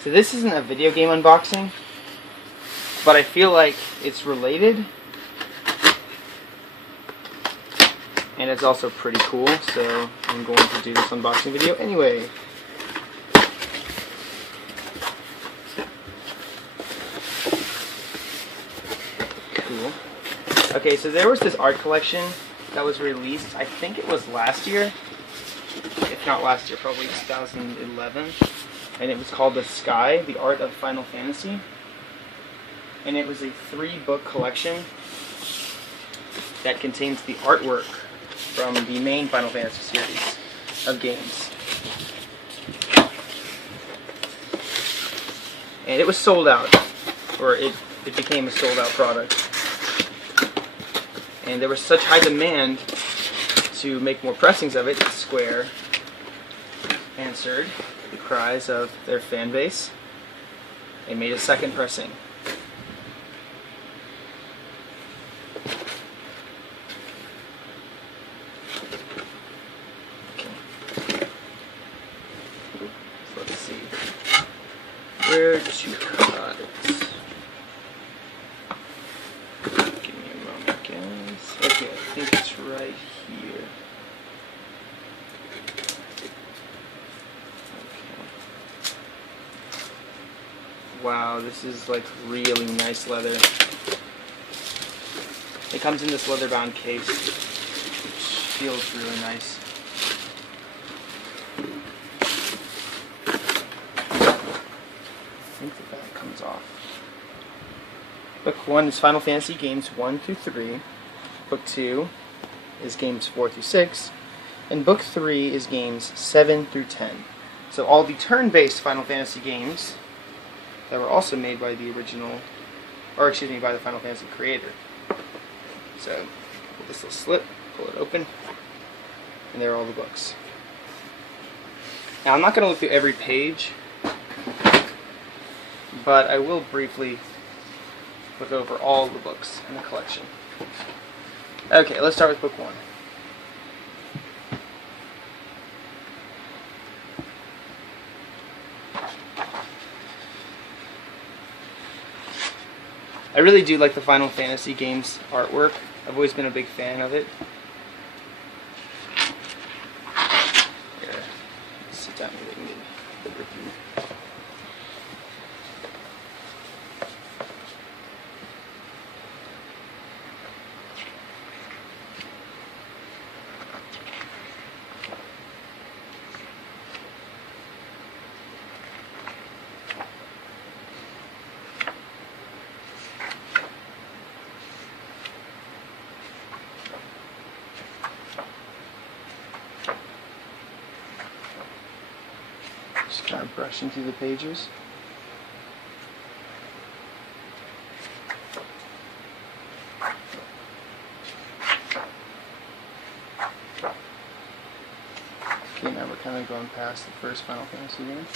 So this isn't a video game unboxing, but I feel like it's related. And it's also pretty cool, so I'm going to do this unboxing video anyway. Cool. Okay, so there was this art collection that was released, I think it was last year. If not last year, probably 2011. And it was called The Sky, The Art of Final Fantasy. And it was a 3-book collection that contains the artwork from the main Final Fantasy series of games. And it was sold out, or it became a sold out product. And there was such high demand to make more pressings of it, Square answered the cries of their fan base and made a second pressing. Let's see. Where to cut it? Give me a moment, guys. Okay, I think it's right here. Okay. Wow, this is like really nice leather. It comes in this leather-bound case, which feels really nice. I think the back comes off. Book 1 is Final Fantasy games 1 through 3. Book 2 is games 4 through 6. And Book 3 is games 7 through 10. So all the turn-based Final Fantasy games that were also made by the original, or excuse me, by the Final Fantasy creator. So, pull this little slip, pull it open, and there are all the books. Now I'm not going to look through every page, but I will briefly look over all the books in the collection. Okay, let's start with book 1. I really do like the Final Fantasy games artwork. I've always been a big fan of it. Here, sit down here and get the review. Just kind of brushing through the pages. Okay, now we're kind of going past the first Final Fantasy game.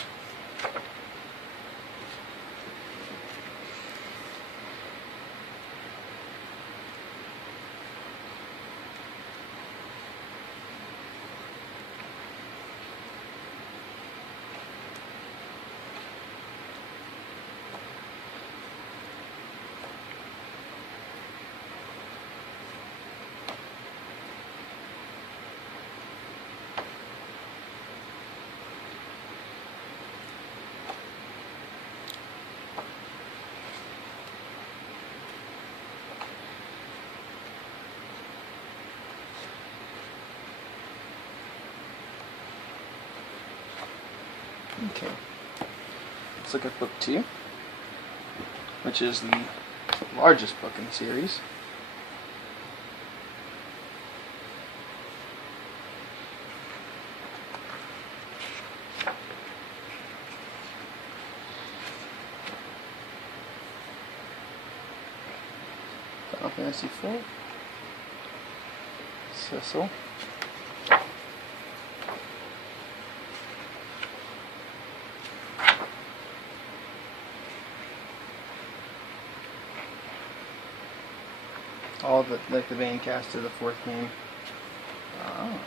Okay, let's look at book 2, which is the largest book in the series. Final Fantasy 4. Cecil. All the like the main cast of the 4th game. Oh.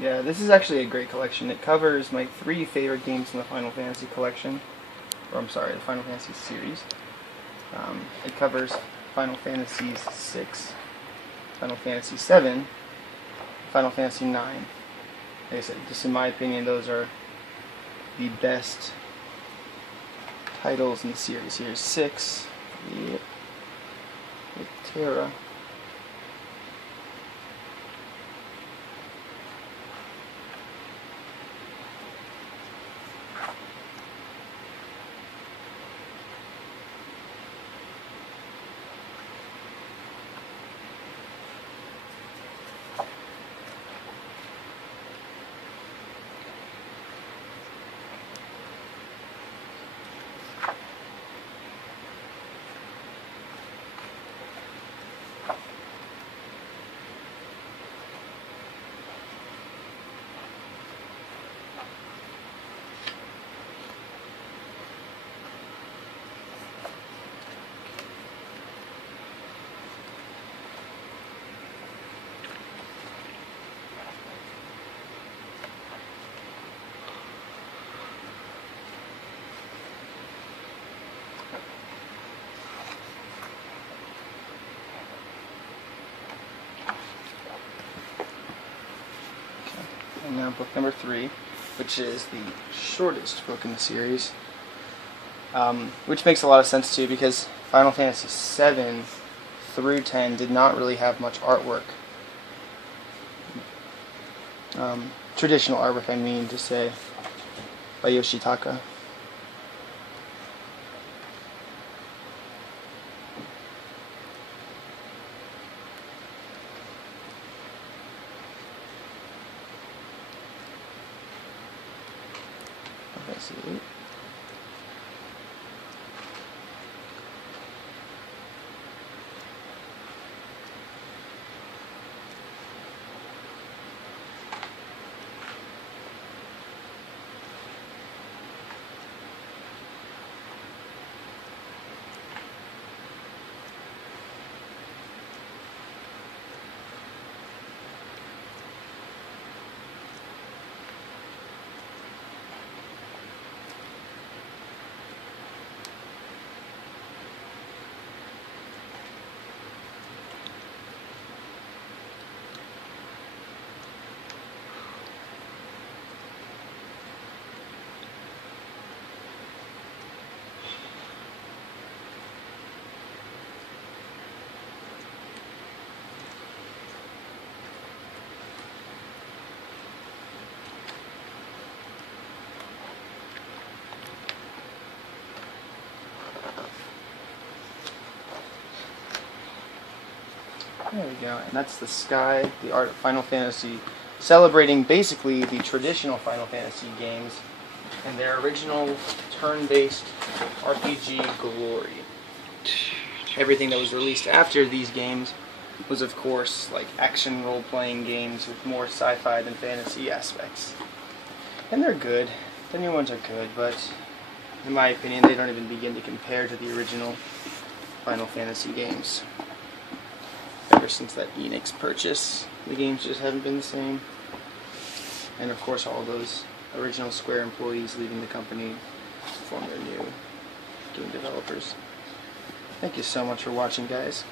Yeah, this is actually a great collection. It covers my 3 favorite games in the Final Fantasy collection. Or I'm sorry, the Final Fantasy series. It covers Final Fantasy 6, Final Fantasy 7, Final Fantasy 9. Like I said, just in my opinion, those are the best titles in the series. Here's 6, yep, with Terra. And now book number 3, which is the shortest book in the series, which makes a lot of sense too, because Final Fantasy 7 through 10 did not really have much artwork. Traditional artwork, I mean to say, by Yoshitaka. Fantasy 8. There we go, and that's the sky, the art of Final Fantasy, celebrating basically the traditional Final Fantasy games and their original turn-based RPG glory. Everything that was released after these games was, of course, like action role-playing games with more sci-fi than fantasy aspects. And they're good. The new ones are good, but in my opinion, they don't even begin to compare to the original Final Fantasy games. Ever since that Enix purchase, the games just haven't been the same. And of course, all those original Square employees leaving the company to form their new game developers. Thank you so much for watching, guys.